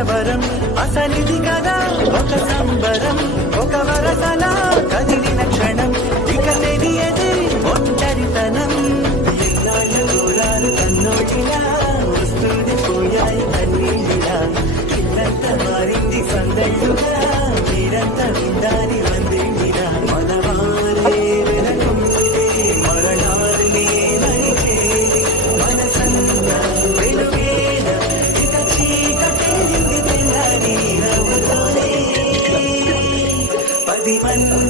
కలవరం అసలిది కదా ఒక సంబరం ఒక వరసల కదిలిన క్షణం ఇక తెలియదే ఒంటరితనం ఎన్నాళ్ళ దూరాలు కన్నోటిలా వస్తుంది పోయాయి కన్నీళ్ళిలా ఇల్లంతా మారింది సందళ్ళుగా మీరంతా విందాని వందేళ్ళిలా మనవారే వెనకుందే మరణాలే నరిచేది మనసంతా వెలుగేన ఇక చీకటేరింది తెల్లని నవ్వుతోనే 10 మంది